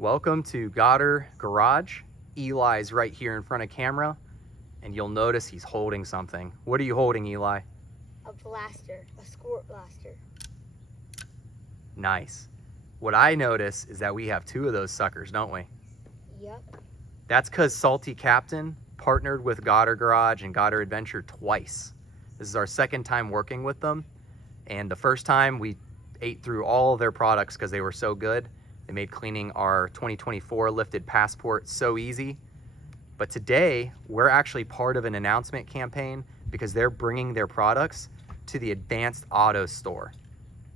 Welcome to Goddard Garage. Eli's right here in front of camera, and you'll notice he's holding something. What are you holding, Eli? A blaster, a squirt blaster. Nice. What I notice is that we have two of those suckers, don't we? Yep. That's because Salty Captain partnered with Goddard Garage and Goddard Adventure twice. This is our second time working with them, and the first time we ate through all of their products because they were so good. They made cleaning our 2024 lifted Passport so easy. But today, we're actually part of an announcement campaign because they're bringing their products to the Advanced Auto Store.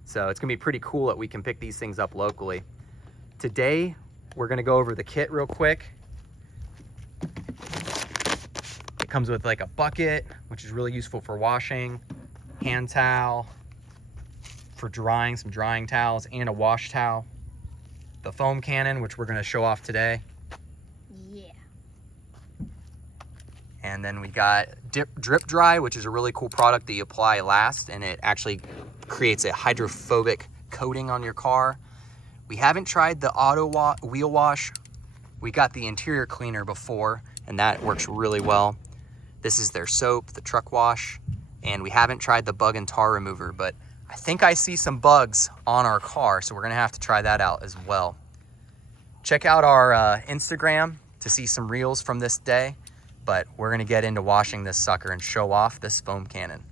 So it's gonna be pretty cool that we can pick these things up locally. Today, we're gonna go over the kit real quick. It comes with like a bucket, which is really useful for washing, hand towel, for drying, some drying towels, and a wash towel. The foam cannon, which we're gonna show off today. Yeah. And then we got Drip Dry, which is a really cool product that you apply last, and it actually creates a hydrophobic coating on your car. We haven't tried the wheel wash. We got the interior cleaner before, and that works really well. This is their soap, the truck wash, and we haven't tried the bug and tar remover, but I think I see some bugs on our car, so we're gonna have to try that out as well. Check out our Instagram to see some reels from this day, but we're gonna get into washing this sucker and show off this foam cannon.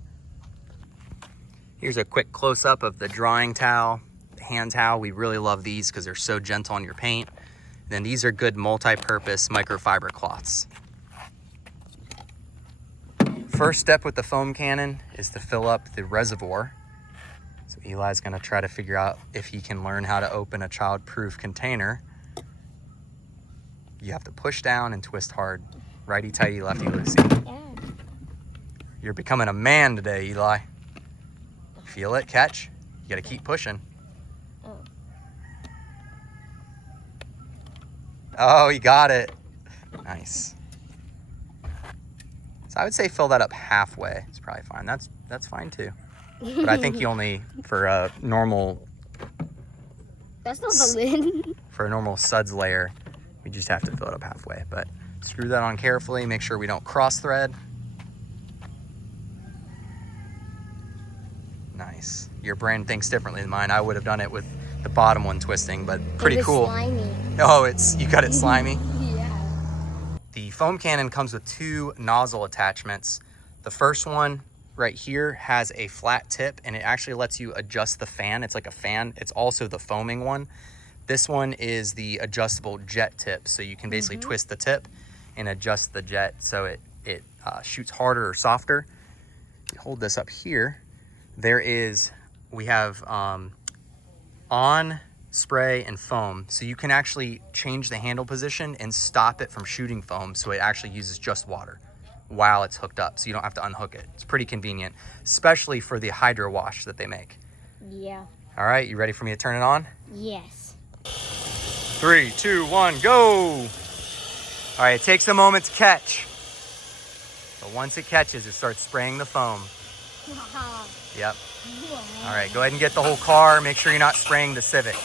Here's a quick close-up of the drying towel, the hand towel. We really love these because they're so gentle on your paint. And then these are good multi-purpose microfiber cloths. First step with the foam cannon is to fill up the reservoir. So Eli's gonna try to figure out if he can learn how to open a child-proof container. You have to push down and twist hard. Righty-tighty, lefty-loosey. Yeah. You're becoming a man today, Eli. Feel it, catch. You gotta keep pushing. Oh. Oh, you got it. Nice. So I would say fill that up halfway. It's probably fine. That's fine too. But I think you only, for a normal... That's not the lid. For a normal suds layer, we just have to fill it up halfway. But screw that on carefully. Make sure we don't cross thread. Nice. Your brain thinks differently than mine. I would have done it with the bottom one twisting, but pretty cool. Slimy. Oh, you got it slimy. Yeah. The foam cannon comes with two nozzle attachments. The first one right here has a flat tip, and it actually lets you adjust the fan. It's like a fan. It's also the foaming one. This one is the adjustable jet tip, so you can basically twist the tip and adjust the jet so it shoots harder or softer. You hold this up here. We have on, spray, and foam, so you can actually change the handle position and stop it from shooting foam, so it actually uses just water while it's hooked up, so you don't have to unhook it. It's pretty convenient, especially for the hydro wash that they make. Yeah. All right, you ready for me to turn it on? Yes. 3, 2, 1, go! All right, it takes a moment to catch, but once it catches, it starts spraying the foam. Yep. All right, go ahead and get the whole car. Make sure you're not spraying the Civic.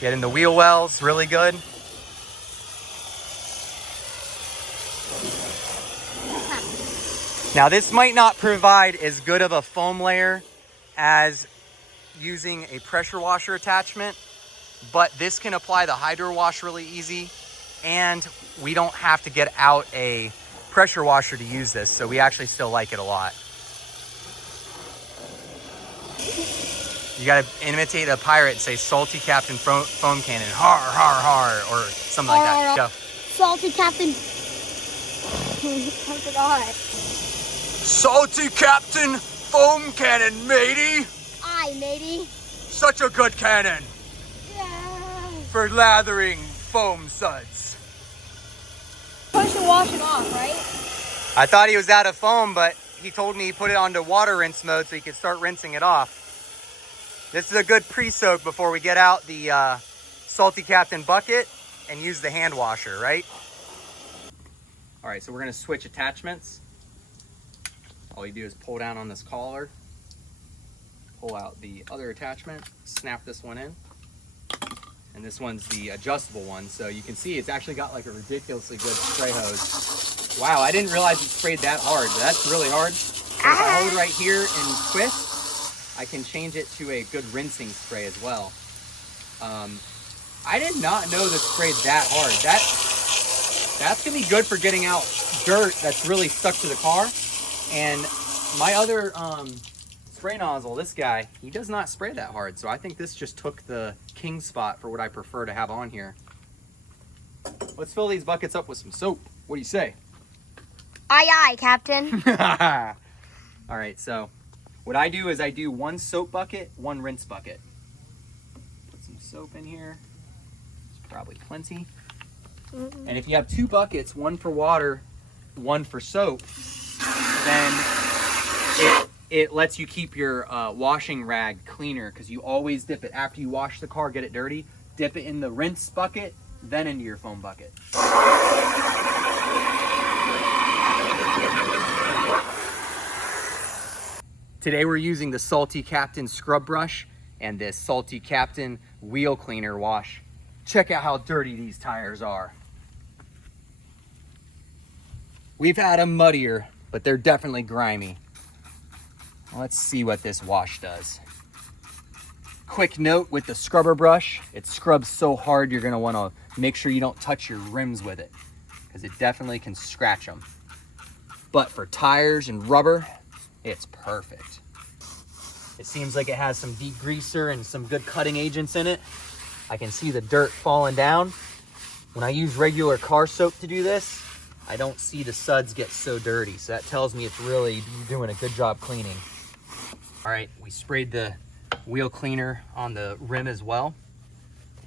Get in the wheel wells really good. Now this might not provide as good of a foam layer as using a pressure washer attachment, but this can apply the hydro wash really easy, and we don't have to get out a pressure washer to use this, so we actually still like it a lot. You gotta imitate a pirate and say Salty Captain foam cannon, har har har, or something like that. Go. Salty Captain. I forgot. Salty Captain foam cannon, matey. Aye, matey. Such a good cannon Yeah. for lathering foam suds. Push and wash it off, right? I thought he was out of foam, but he told me he put it onto water rinse mode so he could start rinsing it off. This is a good pre-soak before we get out the Salty Captain bucket and use the hand washer, right? All right, so we're gonna switch attachments. All you do is pull down on this collar, pull out the other attachment, snap this one in. And this one's the adjustable one. So you can see it's actually got like a ridiculously good spray hose. Wow, I didn't realize it sprayed that hard. That's really hard. So if I hold right here and twist, I can change it to a good rinsing spray as well. I did not know this sprayed that hard. That's gonna be good for getting out dirt that's really stuck to the car. And my other spray nozzle, this guy, he does not spray that hard. So I think this just took the king spot for what I prefer to have on here. Let's fill these buckets up with some soap. What do you say? Aye, aye, Captain. All right, so what I do is I do one soap bucket, one rinse bucket. Put some soap in here. It's probably plenty. And if you have two buckets, one for water, one for soap, then it lets you keep your washing rag cleaner, because you always dip it after you wash the car, get it dirty, dip it in the rinse bucket, then into your foam bucket. Today we're using the Salty Captain scrub brush and this Salty Captain wheel cleaner wash. Check out how dirty these tires are. We've had them muddier, but they're definitely grimy. Let's see what this wash does. Quick note with the scrubber brush, it scrubs so hard you're gonna wanna make sure you don't touch your rims with it, because it definitely can scratch them. But for tires and rubber, it's perfect. It seems like it has some degreaser and some good cutting agents in it. I can see the dirt falling down. When I use regular car soap to do this, I don't see the suds get so dirty. So that tells me it's really doing a good job cleaning. All right, we sprayed the wheel cleaner on the rim as well.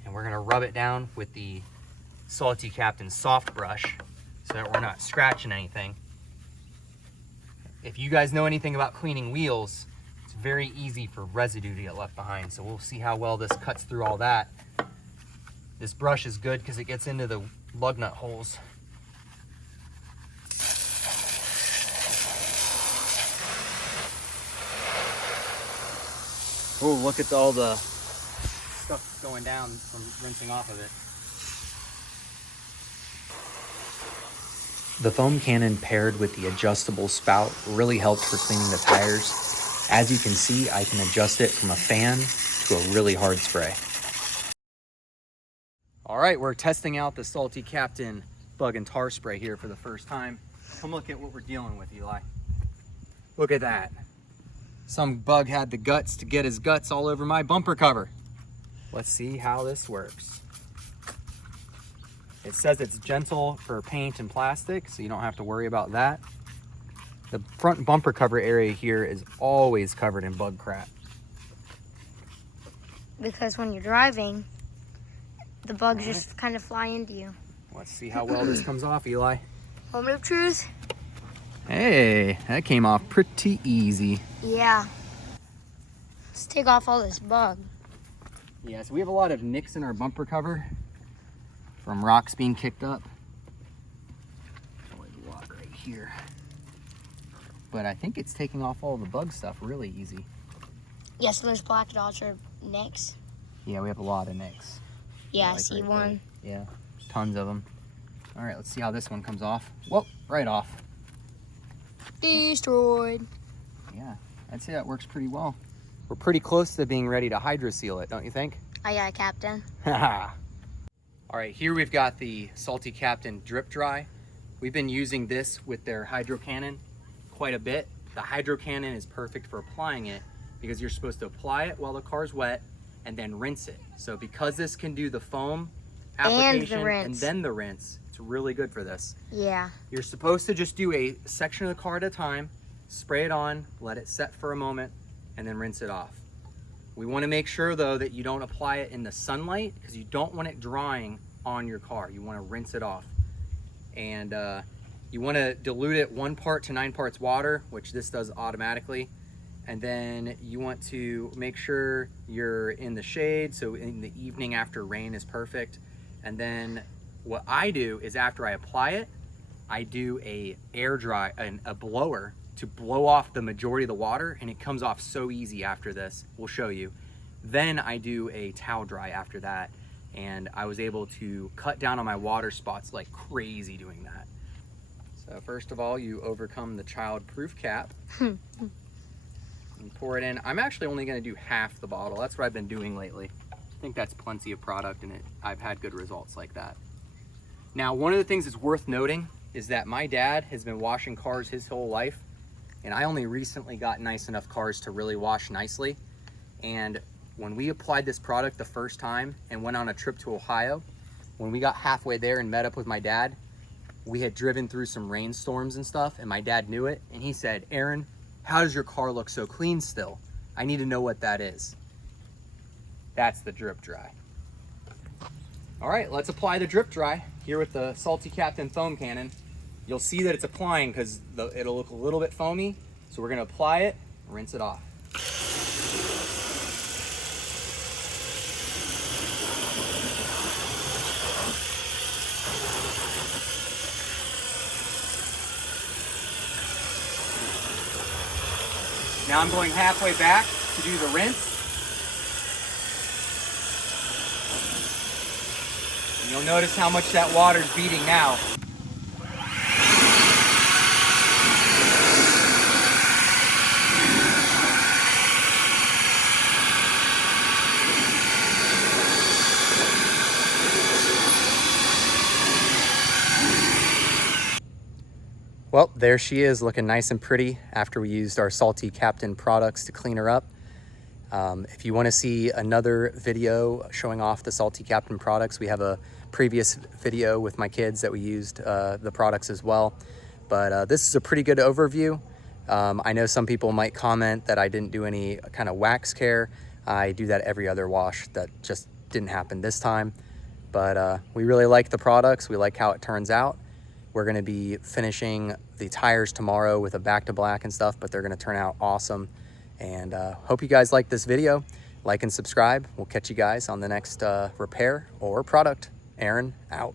And we're gonna rub it down with the Salty Captain soft brush so that we're not scratching anything. If you guys know anything about cleaning wheels, it's very easy for residue to get left behind. So we'll see how well this cuts through all that. This brush is good because it gets into the lug nut holes. Oh, look at all the stuff going down from rinsing off of it. The foam cannon paired with the adjustable spout really helped for cleaning the tires. As you can see, I can adjust it from a fan to a really hard spray. All right, we're testing out the Salty Captain bug and tar spray here for the first time. Come look at what we're dealing with, Eli. Look at that. Some bug had the guts to get his guts all over my bumper cover. Let's see how this works. It says it's gentle for paint and plastic, so you don't have to worry about that. The front bumper cover area here is always covered in bug crap. Because when you're driving, the bugs just kind of fly into you. Let's see how well this comes off, Eli. Moment of truth. Hey, that came off pretty easy. Yeah. Let's take off all this bug. Yeah, so we have a lot of nicks in our bumper cover from rocks being kicked up. Always a lot right here. But I think it's taking off all the bug stuff really easy. Yeah, so those black dots are nicks. Yeah, we have a lot of nicks. Yeah, I Like see right one. there. Yeah, tons of them. All right, let's see how this one comes off. Whoa, right off. Destroyed. Yeah, I'd say that works pretty well. We're pretty close to being ready to hydro seal it, don't you think? Aye, aye, Captain. All right, here we've got the Salty Captain Drip Dry. We've been using this with their hydro cannon quite a bit. The hydro cannon is perfect for applying it because you're supposed to apply it while the car's wet and then rinse it. So because this can do the foam application and then the rinse, it's really good for this. Yeah. You're supposed to just do a section of the car at a time, spray it on, let it set for a moment, and then rinse it off. We want to make sure though that you don't apply it in the sunlight because you don't want it drying on your car. You want to rinse it off. And you want to dilute it 1 part to 9 parts water, which this does automatically. And then you want to make sure you're in the shade, so in the evening after rain is perfect. And then what I do is after I apply it, I do a blower to blow off the majority of the water, and it comes off so easy after this. We'll show you. Then I do a towel dry after that, and I was able to cut down on my water spots like crazy doing that. So first of all, you overcome the child-proof cap and pour it in. I'm actually only gonna do half the bottle. That's what I've been doing lately. I think that's plenty of product, and I've had good results like that. Now, one of the things that's worth noting is that my dad has been washing cars his whole life, and I only recently got nice enough cars to really wash nicely. And when we applied this product the first time and went on a trip to Ohio, when we got halfway there and met up with my dad, we had driven through some rainstorms and stuff, and my dad knew it, and he said, "Aaron, how does your car look so clean still? I need to know what that is." That's the drip dry. All right, let's apply the drip dry here with the Salty Captain foam cannon. You'll see that it's applying because it'll look a little bit foamy. So we're gonna apply it, rinse it off. Now I'm going halfway back to do the rinse. And you'll notice how much that water's beating now. Well, there she is, looking nice and pretty after we used our Salty Captain products to clean her up. If you want to see another video showing off the Salty Captain products, we have a previous video with my kids that we used the products as well. But this is a pretty good overview. I know some people might comment that I didn't do any kind of wax care. I do that every other wash. That just didn't happen this time. But we really like the products. We like how it turns out. We're gonna be finishing the tires tomorrow with a back to black and stuff, but they're gonna turn out awesome. And hope you guys like this video. Like and subscribe. We'll catch you guys on the next repair or product. Aaron, out.